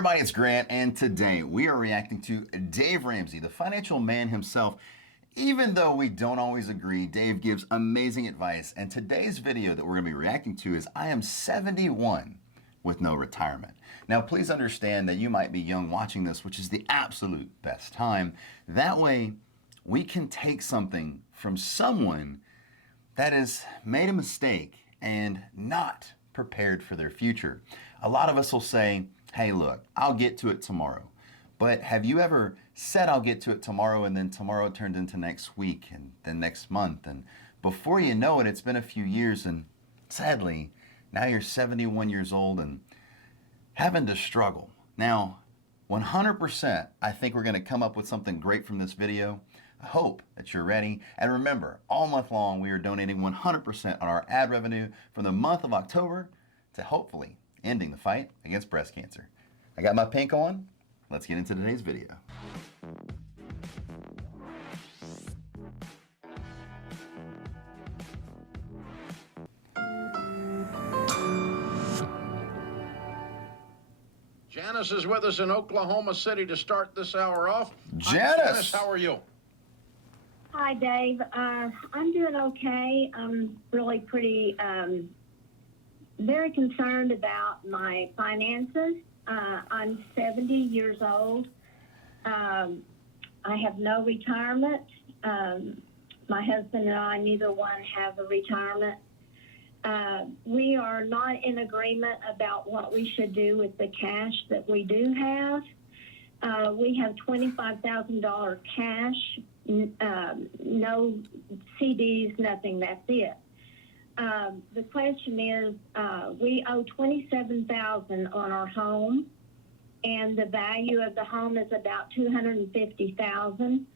everybody, it's Grant, and today we are reacting to Dave Ramsey, the financial man himself. Even though we don't always agree, Dave gives amazing advice, and today's video that we're going to be reacting to is I am 71 with no retirement. Now, please understand that you might be young watching this, which is the absolute best time. That way, we can take something from someone that has made a mistake and not prepared for their future. A lot of us will say, hey, look, I'll get to it tomorrow. But have you ever said I'll get to it tomorrow and then tomorrow turned into next week and then next month? And before you know it, it's been a few years and sadly, now you're 71 years old and having to struggle. Now, 100%, I think we're gonna come up with something great from this video. I hope that you're ready. And remember, all month long, we are donating 100% on our ad revenue from the month of October to hopefully ending the fight against breast cancer. I got my pink on. Let's get into today's video. Janice is with us in Oklahoma City to start this hour off. Janice, how are you? Hi, Dave. I'm doing okay. I'm really pretty, very concerned about my finances. I'm 70 years old. I have no retirement. My husband and I, neither one have a retirement. We are not in agreement about what we should do with the cash that we do have. We have $25,000 cash, no CDs, nothing, that's it. The question is, we owe $27,000 on our home, and the value of the home is about $250,000.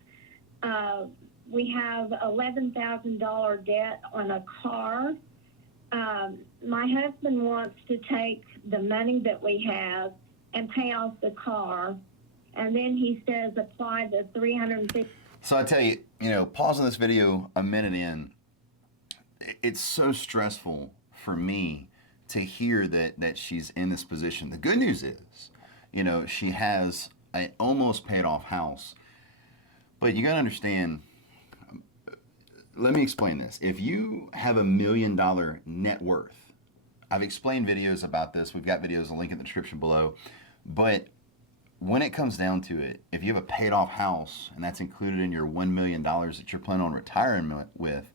We have $11,000 debt on a car. My husband wants to take the money that we have and pay off the car, and then he says apply the $350,000. So I tell you, pausing this video a minute in, it's so stressful for me to hear that she's in this position. The good news is, she has an almost paid off house. But you gotta understand, let me explain this. If you have $1 million net worth, I've explained videos about this. We've got videos, a link in the description below. But when it comes down to it, if you have a paid off house and that's included in your $1 million that you're planning on retiring with,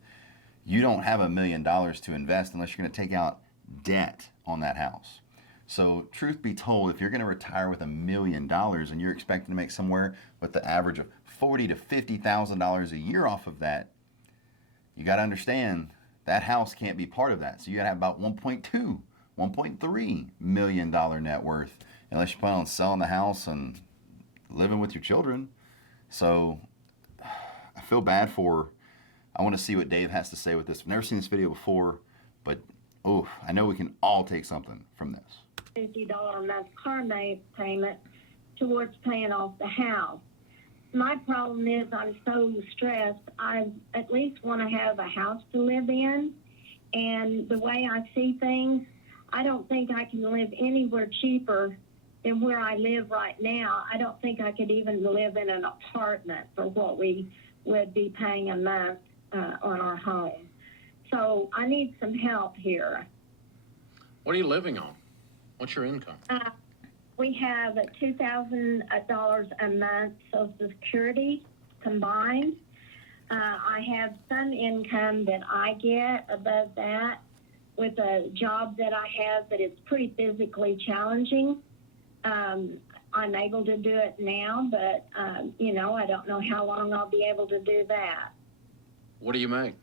you don't have $1 million to invest unless you're going to take out debt on that house. So truth be told, if you're going to retire with $1 million and you're expecting to make somewhere with the average of $40,000 to $50,000 a year off of that, you got to understand that house can't be part of that. So you got to have about $1.2, $1.3 million net worth unless you plan on selling the house and living with your children. So I feel bad for. I want to see what Dave has to say with this. I've never seen this video before, but I know we can all take something from this. $50 a month car payment towards paying off the house. My problem is I'm so stressed. I at least want to have a house to live in, and the way I see things, I don't think I can live anywhere cheaper than where I live right now. I don't think I could even live in an apartment for what we would be paying a month on our home. So I need some help here. What are you living on? What's your income? We have $2,000 a month Social Security combined. I have some income that I get above that with a job that I have, but it's pretty physically challenging. I'm able to do it now, but I don't know how long I'll be able to do that. What do you make?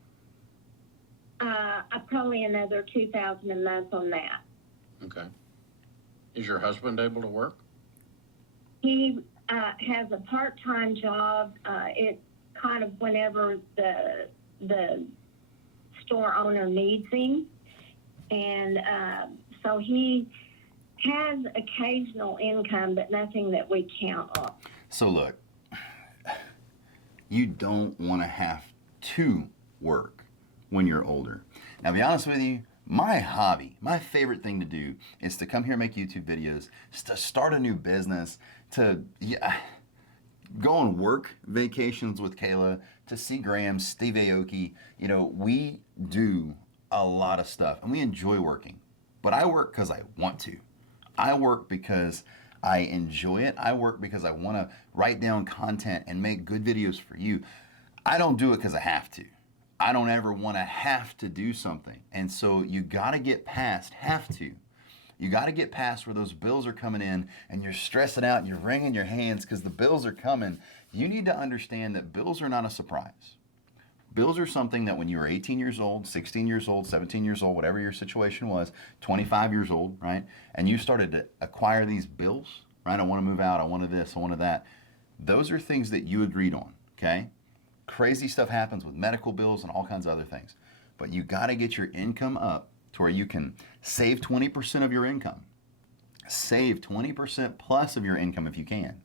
Probably another $2,000 a month on that. Okay. Is your husband able to work? He has a part-time job. It's kind of whenever the store owner needs him, and so he has occasional income, but nothing that we count on. So look, you don't want to have to work when you're older. Now, to be honest with you, My hobby, my favorite thing to do is to come here and make YouTube videos, to start a new business, to go on work vacations with Kayla, to see Graham, Steve Aoki. You know, we do a lot of stuff and we enjoy working. But I work because I want to. I work because I enjoy it. I work because I want to write down content and make good videos for you. I don't do it because I have to. I don't ever want to have to do something. And so you got to get past have to. You got to get past where those bills are coming in and you're stressing out and you're wringing your hands because the bills are coming. You need to understand that bills are not a surprise. Bills are something that when you were 18 years old, 16 years old, 17 years old, whatever your situation was, 25 years old, right? And you started to acquire these bills, right? I want to move out. I wanted this. I wanted that. Those are things that you agreed on, okay? Crazy stuff happens with medical bills and all kinds of other things. But you got to get your income up to where you can save 20% of your income. Save 20% plus of your income if you can.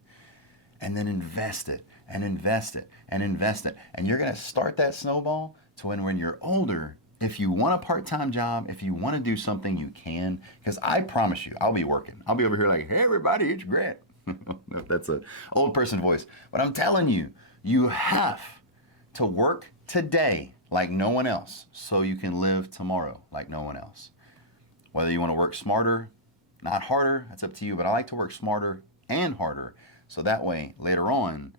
And then invest it and invest it and invest it. And you're going to start that snowball to when you're older, if you want a part-time job, if you want to do something, you can. Because I promise you, I'll be working. I'll be over here like, hey, everybody, it's Grant. That's an old person voice. But I'm telling you, you have to work today like no one else so you can live tomorrow like no one else. Whether you want to work smarter, not harder, that's up to you. But I like to work smarter and harder so that way later on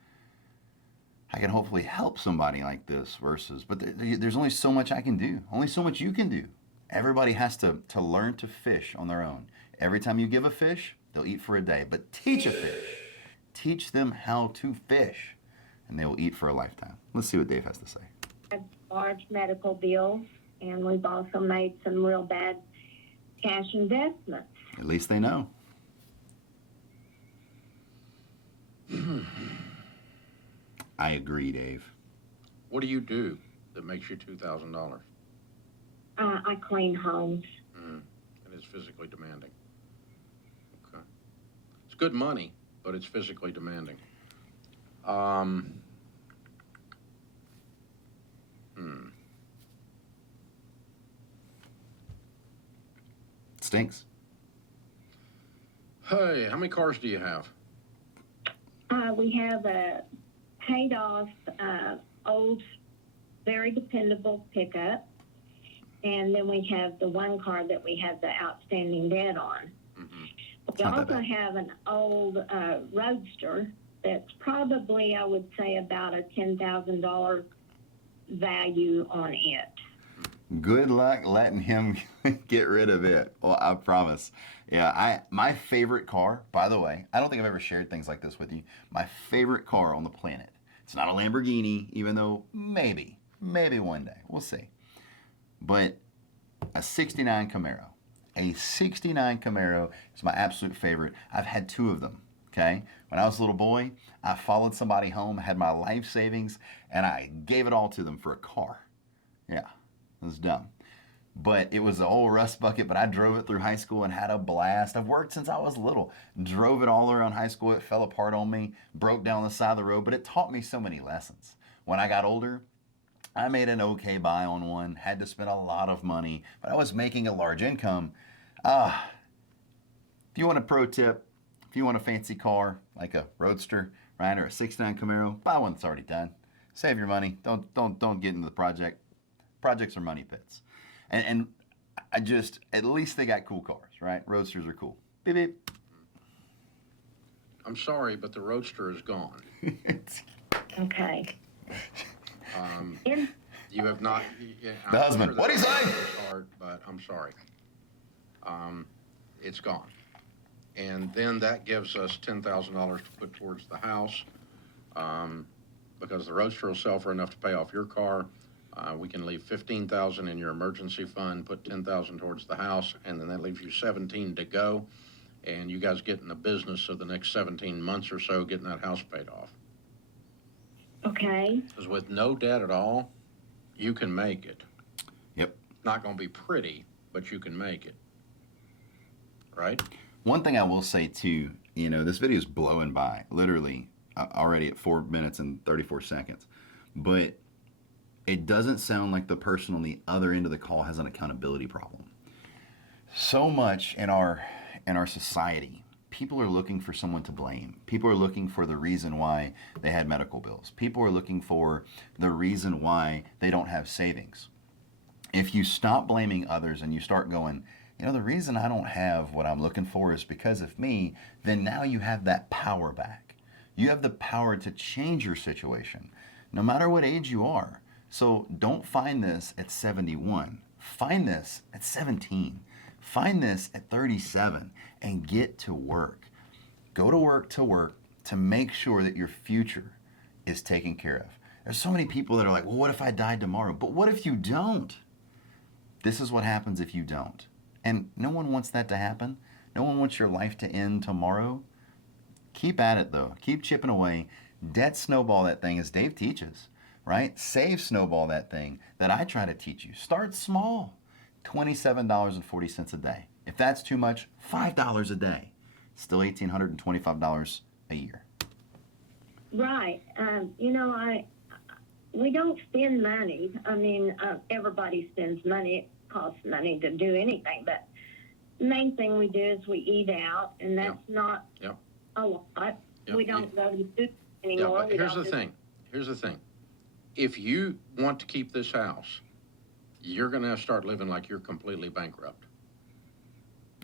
I can hopefully help somebody like this versus, but there's only so much I can do, only so much you can do. Everybody has to learn to fish on their own. Every time you give a fish, they'll eat for a day, but teach a fish. Teach them how to fish and they will eat for a lifetime. Let's see what Dave has to say. Large medical bills, and we've also made some real bad cash investments. At least they know. I agree, Dave. What do you do that makes you $2,000? I clean homes. And it's physically demanding. Okay. It's good money, but it's physically demanding. Stinks. Hey, how many cars do you have? We have a paid off old, very dependable pickup, and then we have the one car that we have the outstanding debt on. We also have an old Roadster that's probably, I would say, about a $10,000 value on it. Good luck letting him get rid of it. Well, I promise. Yeah, my favorite car, by the way, I don't think I've ever shared things like this with you. My favorite car on the planet. It's not a Lamborghini, even though maybe one day. We'll see. But a 69 Camaro. A 69 Camaro is my absolute favorite. I've had two of them, okay? When I was a little boy, I followed somebody home, had my life savings, and I gave it all to them for a car. Yeah. It was dumb. But it was an old rust bucket, but I drove it through high school and had a blast. I've worked since I was little. Drove it all around high school. It fell apart on me, broke down the side of the road, but it taught me so many lessons. When I got older, I made an okay buy on one, had to spend a lot of money, but I was making a large income. If you want a pro tip, if you want a fancy car, like a Roadster, right, or a 69 Camaro, buy one that's already done. Save your money. Don't get into the project. Projects are money pits. And I just, at least they got cool cars, right? Roadsters are cool. Beep, beep. I'm sorry, but the Roadster is gone. Okay. You have not... The husband. What'd he say? Hard, but I'm sorry. It's gone. And then that gives us $10,000 to put towards the house because the Roadster will sell for enough to pay off your car. We can leave $15,000 in your emergency fund, put $10,000 towards the house, and then that leaves you $17,000 to go. And you guys get in the business of the next 17 months or so getting that house paid off. Okay. Because with no debt at all, you can make it. Yep. Not going to be pretty, but you can make it. Right? One thing I will say too, this video is blowing by, literally already at 4 minutes and 34 seconds. But it doesn't sound like the person on the other end of the call has an accountability problem. So much in our society, people are looking for someone to blame. People are looking for the reason why they had medical bills. People are looking for the reason why they don't have savings. If you stop blaming others and you start going, the reason I don't have what I'm looking for is because of me, then now you have that power back. You have the power to change your situation, no matter what age you are. So don't find this at 71. Find this at 17. Find this at 37 and get to work. Go to work to make sure that your future is taken care of. There's so many people that are like, well, what if I died tomorrow? But what if you don't? This is what happens if you don't. And no one wants that to happen. No one wants your life to end tomorrow. Keep at it, though. Keep chipping away. Debt snowball that thing, as Dave teaches, right? Save snowball that thing that I try to teach you. Start small. $27.40 a day. If that's too much, $5 a day. Still $1,825 a year. Right. We don't spend money. I mean, everybody spends money. It costs money to do anything. But the main thing we do is we eat out, and that's not a lot. We don't go to the food anymore. Yeah, but here's the thing. If you want to keep this house, you're going to have to start living like you're completely bankrupt.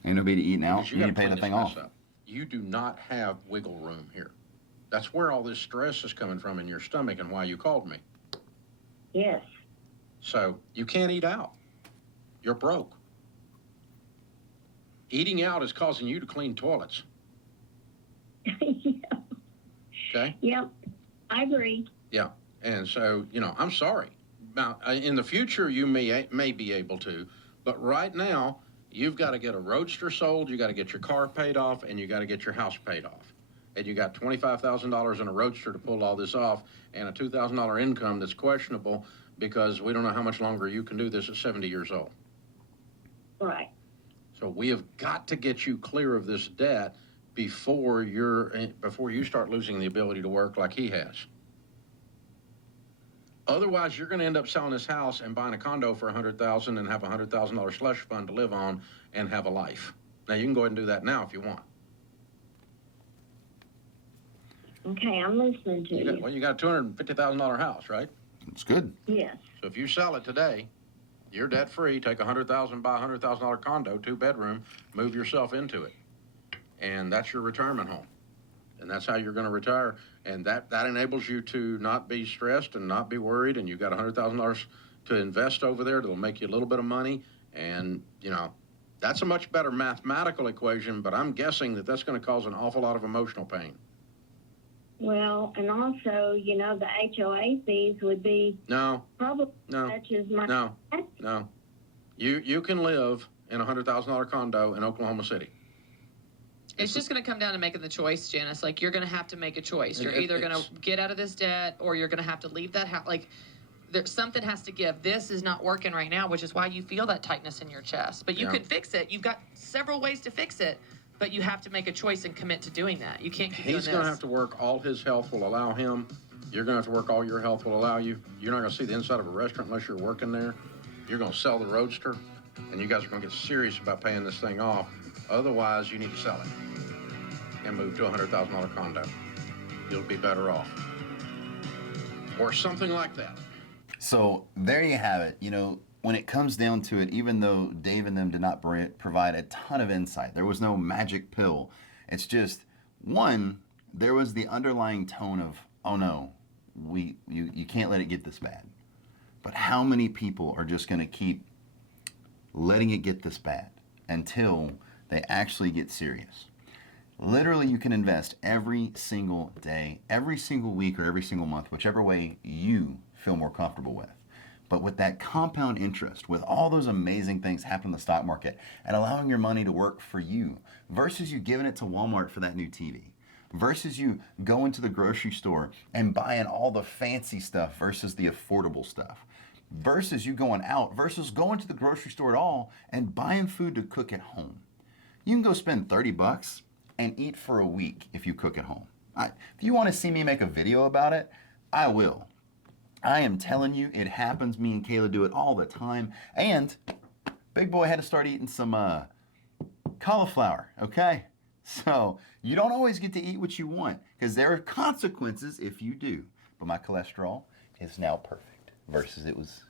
Ain't no be to eating out. Because You need to pay the thing off. You do not have wiggle room here. That's where all this stress is coming from in your stomach and why you called me. Yes. So you can't eat out. You're broke. Eating out is causing you to clean toilets. Yeah. Okay? Yep. I agree. Yeah. And so, I'm sorry. Now, in the future, you may be able to, but right now, you've got to get a Roadster sold, you got to get your car paid off, and you got to get your house paid off. And you got $25,000 in a Roadster to pull all this off, and a $2,000 income that's questionable because we don't know how much longer you can do this at 70 years old. Right. So we have got to get you clear of this debt before you start losing the ability to work like he has. Otherwise, you're going to end up selling this house and buying a condo for $100,000 and have a $100,000 slush fund to live on and have a life. Now, you can go ahead and do that now if you want. Okay, I'm listening to you. Well, you got a $250,000 house, right? It's good. Yes. So if you sell it today, you're debt free. Take $100,000, buy a $100,000 condo, 2-bedroom, move yourself into it, and that's your retirement home. And that's how you're going to retire. And that enables you to not be stressed and not be worried. And you've got $100,000 to invest over there that'll make you a little bit of money. And, that's a much better mathematical equation, but I'm guessing that's going to cause an awful lot of emotional pain. Well, and also, the HOA fees would be probably such as my... No. You can live in a $100,000 condo in Oklahoma City. It's just going to come down to making the choice, Janice. Like, you're going to have to make a choice. You're either going to get out of this debt or you're going to have to leave that house. Like, something has to give. This is not working right now, which is why you feel that tightness in your chest. But you can fix it. You've got several ways to fix it, but you have to make a choice and commit to doing that. You can't keep doing this. He's going to have to work all his health will allow him. You're going to have to work all your health will allow you. You're not going to see the inside of a restaurant unless you're working there. You're going to sell the Roadster, and you guys are going to get serious about paying this thing off. Otherwise, you need to sell it and move to a $100,000 condo. You'll be better off. Or something like that. So there you have it. When it comes down to it, even though Dave and them did not provide a ton of insight, there was no magic pill. It's just, one, there was the underlying tone of, oh no, you can't let it get this bad. But how many people are just going to keep letting it get this bad until they actually get serious? Literally, you can invest every single day, every single week, or every single month, whichever way you feel more comfortable with. But with that compound interest, with all those amazing things happening in the stock market and allowing your money to work for you versus you giving it to Walmart for that new TV, versus you going to the grocery store and buying all the fancy stuff versus the affordable stuff, versus you going out versus going to the grocery store at all and buying food to cook at home. You can go spend $30 and eat for a week if you cook at home. If you want to see me make a video about it, I will. I am telling you, it happens. Me and Kayla do it all the time. And Big Boy had to start eating some cauliflower, okay? So you don't always get to eat what you want because there are consequences if you do. But my cholesterol is now perfect versus it was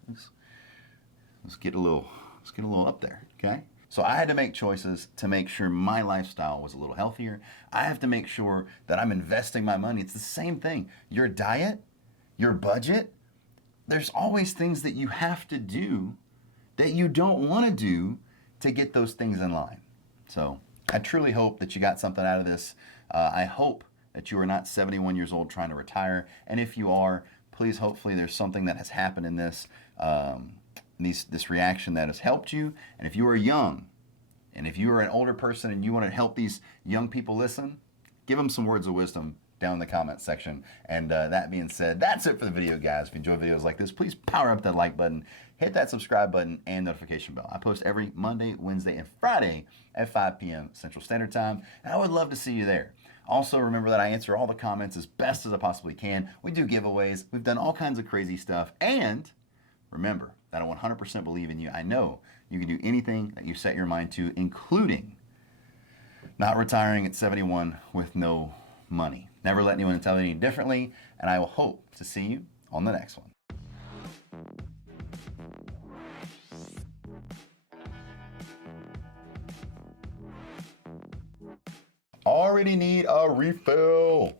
let's get a little up there, okay? So I had to make choices to make sure my lifestyle was a little healthier. I have to make sure that I'm investing my money. It's the same thing. Your diet, your budget, there's always things that you have to do that you don't want to do to get those things in line. So I truly hope that you got something out of this. I hope that you are not 71 years old trying to retire. And if you are, please, hopefully there's something that has happened in this this reaction that has helped you. And if you are young, and if you are an older person and you want to help these young people listen, give them some words of wisdom down in the comment section. And that being said, that's it for the video, guys. If you enjoy videos like this, please power up that like button, hit that subscribe button, and notification bell. I post every Monday, Wednesday, and Friday at 5 p.m. Central Standard Time, and I would love to see you there. Also, remember that I answer all the comments as best as I possibly can. We do giveaways. We've done all kinds of crazy stuff. And remember that I 100% believe in you. I know you can do anything that you set your mind to, including not retiring at 71 with no money. Never let anyone tell you any differently, and I will hope to see you on the next one. Already need a refill.